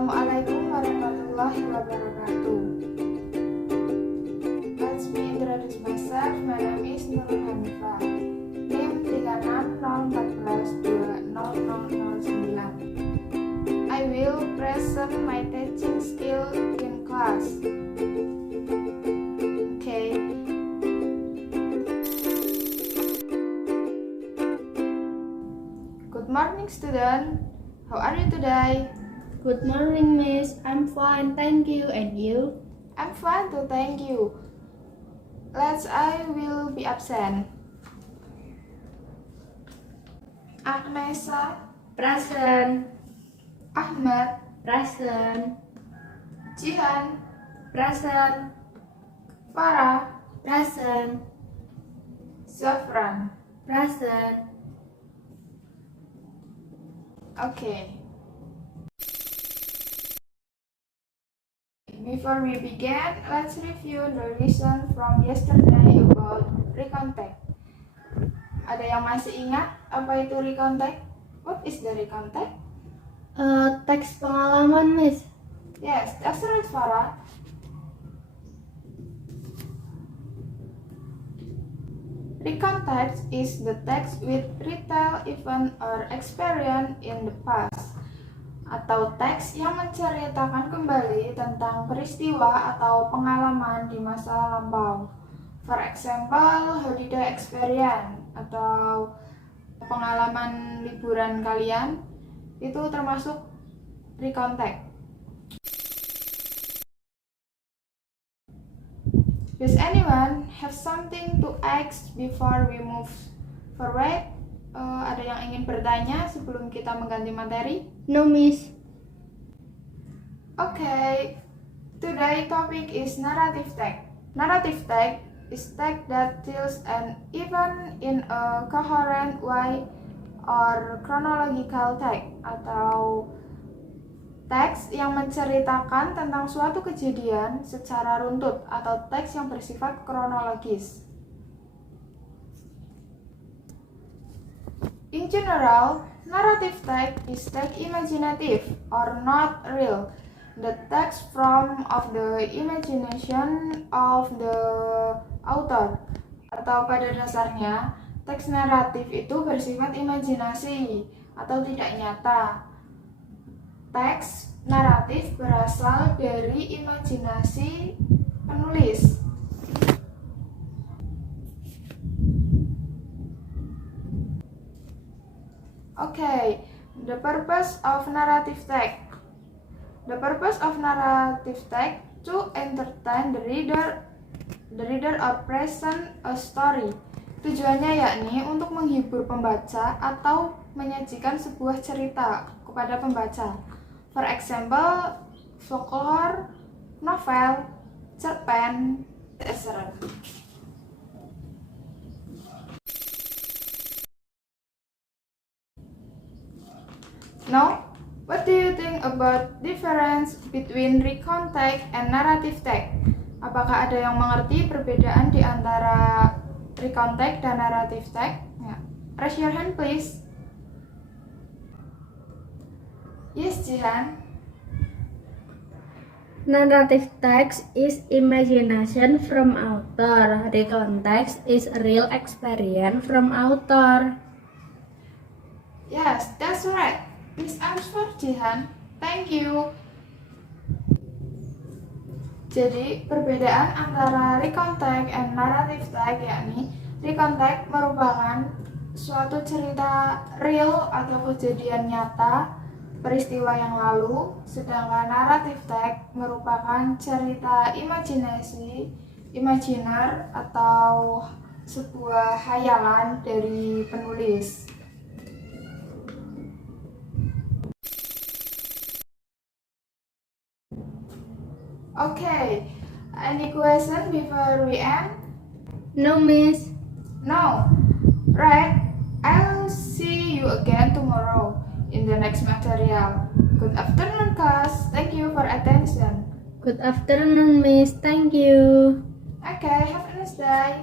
Assalamualaikum warahmatullahi wabarakatuh. Let me introduce myself. My name is Nurul Hanifah. NIM 3604120009. I will present my teaching skill in class. Okay. Good morning, student. How are you today? Good morning, Miss. I'm fine, thank you. And you? I'm fine too, thank you. I will be absent. Agnesa, Present. Ahmad, Present. Jihan, Present. Farah, Present. Zafran. Present. Okay. Before we begin, let's review the lesson from yesterday about recontact. Ada yang masih ingat apa itu recontact? What is the recontact? Teks pengalaman, Miss. Yes, that's right, Farah. Recontact is the text with retell event or experience in the past, atau teks yang menceritakan kembali tentang peristiwa atau pengalaman di masa lampau. For example, holiday experience atau pengalaman liburan kalian itu termasuk recontact. Does anyone have something to ask before we move forward? Ada yang ingin bertanya sebelum kita mengganti materi? No, Miss. Okay, today topic is narrative text. Narrative text is text that tells an event in a coherent way or chronological text, atau teks yang menceritakan tentang suatu kejadian secara runtut atau teks yang bersifat kronologis. In general, narrative text is text imaginative or not real. The text from of the imagination of the author, atau pada dasarnya teks naratif itu bersifat imajinasi atau tidak nyata. Teks naratif berasal dari imajinasi penulis. Okay, the purpose of narrative text. The purpose of narrative text to entertain the reader or present a story. Tujuannya yakni untuk menghibur pembaca atau menyajikan sebuah cerita kepada pembaca. For example, folklore, novel, cerpen, etc. Now, what do you think about difference between recontact and narrative text? Apakah ada yang mengerti perbedaan di antara recontact dan narrative text? Ya. Raise your hand, please. Yes, Jihan. Narrative text is imagination from author. Recontext is real experience from author. Yes, that's right. Miss Answer, Jihan. Thank you. Jadi, perbedaan antara recontact and narrative text yakni recontact merupakan suatu cerita real atau kejadian nyata peristiwa yang lalu, sedangkan narrative text merupakan cerita imajinasi, imaginer atau sebuah hayalan dari penulis. Okay, any question before we end? No, Miss. No. Right. I'll see you again tomorrow in the next material. Good afternoon, class. Thank you for attention. Good afternoon, Miss. Thank you. Okay, have a nice day.